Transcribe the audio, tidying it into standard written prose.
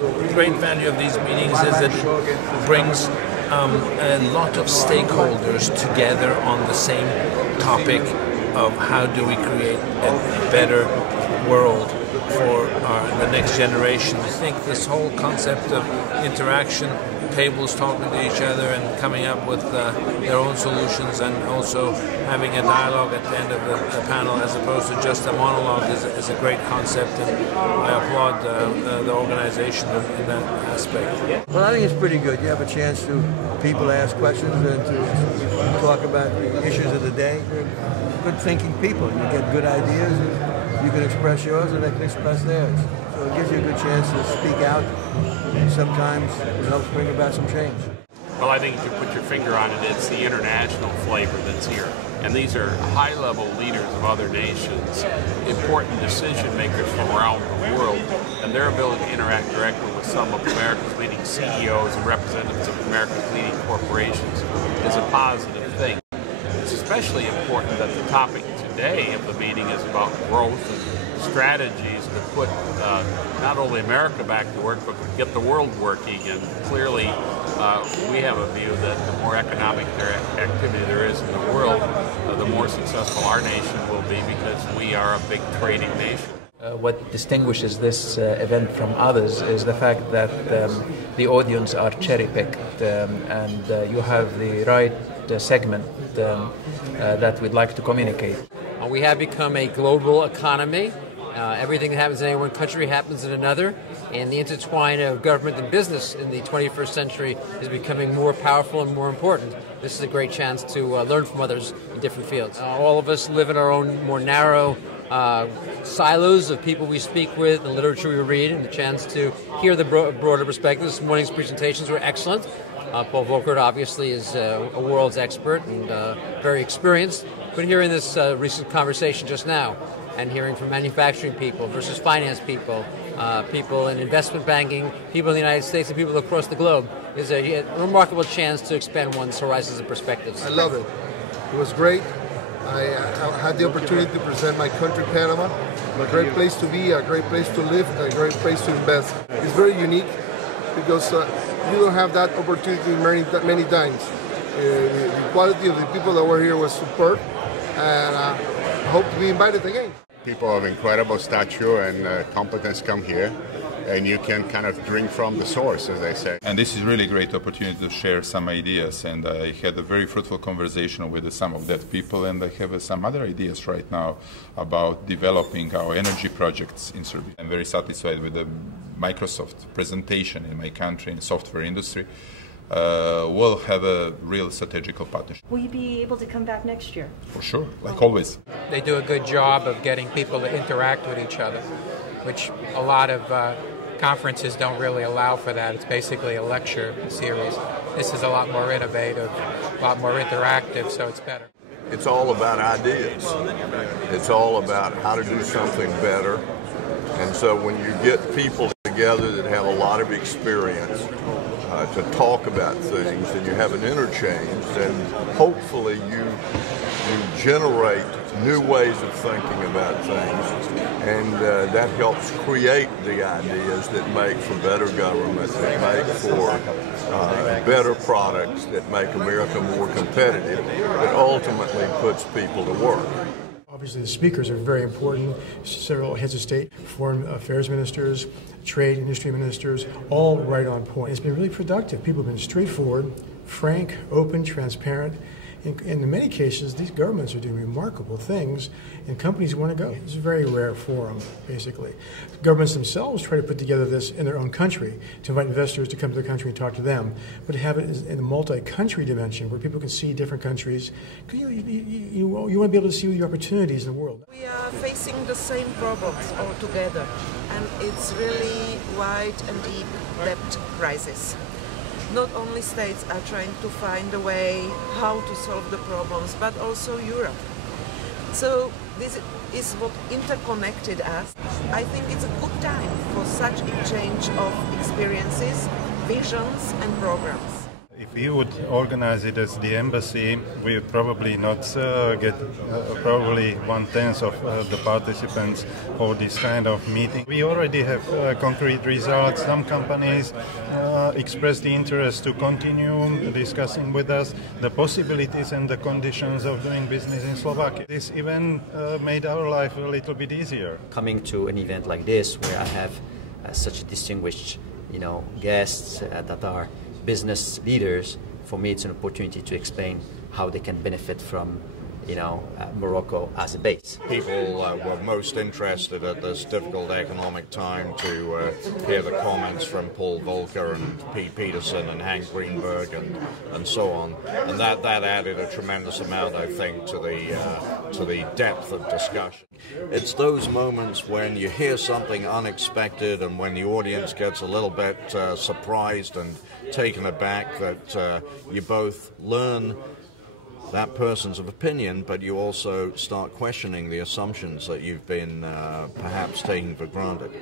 The great value of these meetings is that it brings a lot of stakeholders together on the same topic of how do we create a better world for the next generation. I think this whole concept of interaction, tables talking to each other and coming up with their own solutions, and also having a dialogue at the end of the panel as opposed to just a monologue is a great concept, and I applaud the organization in that aspect. Well, I think it's pretty good. You have a chance to people ask questions and to talk about the issues of the day. Good thinking people. You get good ideas, and you can express yours and they can express theirs. So it gives you a good chance to speak out, and sometimes it helps bring about some change. Well, I think if you put your finger on it, it's the international flavor that's here. And these are high-level leaders of other nations, important decision makers from around the world, and their ability to interact directly with some of America's leading CEOs and representatives of America's leading corporations is a positive thing. It's especially important that the topic today of the meeting is about growth and strategies to put not only America back to work, but get the world working. And clearly, we have a view that the more economic activity there is in the world, the more successful our nation will be, because we are a big trading nation. What distinguishes this event from others is the fact that the audience are cherry-picked, and you have the right segment that we'd like to communicate. We have become a global economy. Everything that happens in any one country happens in another, and the intertwine of government and business in the 21st century is becoming more powerful and more important. This is a great chance to learn from others in different fields. All of us live in our own more narrow silos of people we speak with, the literature we read, and the chance to hear the broader perspectives. This morning's presentations were excellent. Paul Volckert obviously is a world's expert and very experienced, but hearing this recent conversation just now, and hearing from manufacturing people versus finance people, people in investment banking, people in the United States, and people across the globe is a remarkable chance to expand one's horizons and perspectives. I love it. It was great. I had the opportunity to present my country, Panama. A great place to be, a great place to live, a great place to invest. It's very unique because you don't have that opportunity many times. The quality of the people that were here was superb, and I hope to be invited again. People of incredible stature and competence come here, and you can kind of drink from the source, as they say. And this is really a great opportunity to share some ideas, and I had a very fruitful conversation with some of that people, and I have some other ideas right now about developing our energy projects in Serbia. I'm very satisfied with the Microsoft presentation in my country in the software industry. We'll have a real strategical partnership. Will you be able to come back next year? For sure, like always. They do a good job of getting people to interact with each other, which a lot of conferences don't really allow for that. It's basically a lecture series. This is a lot more innovative, a lot more interactive, so it's better. It's all about ideas. It's all about how to do something better. And so when you get people together that have a lot of experience to talk about things, and you have an interchange, then hopefully you generate new ways of thinking about things, and that helps create the ideas that make for better government, that make for better products, that make America more competitive, that ultimately puts people to work. Obviously, the speakers are very important. Several heads of state, foreign affairs ministers, trade industry ministers, all right on point. It's been really productive. People have been straightforward, frank, open, transparent. In many cases, these governments are doing remarkable things, and companies want to go. It's a very rare forum, basically. Governments themselves try to put together this in their own country, to invite investors to come to the country and talk to them, but to have it in a multi-country dimension where people can see different countries. You want to be able to see your opportunities in the world. We are facing the same problems all together, and it's really wide and deep debt crisis. Not only states are trying to find a way how to solve the problems, but also Europe. So this is what interconnected us. I think it's a good time for such exchange of experiences, visions and programs. If If we would organize it as the embassy, we would probably not get probably 1/10 of the participants for this kind of meeting. We already have concrete results. Some companies expressed the interest to continue discussing with us the possibilities and the conditions of doing business in Slovakia. This event made our life a little bit easier. Coming to an event like this, where I have such distinguished, guests that are business leaders, for me it's an opportunity to explain how they can benefit from Morocco as a base. People were most interested at this difficult economic time to hear the comments from Paul Volcker and Pete Peterson and Hank Greenberg and so on, and that added a tremendous amount, I think, to the depth of discussion. It's those moments when you hear something unexpected and when the audience gets a little bit surprised and taken aback that you both learn that person's opinion, but you also start questioning the assumptions that you've been perhaps taking for granted.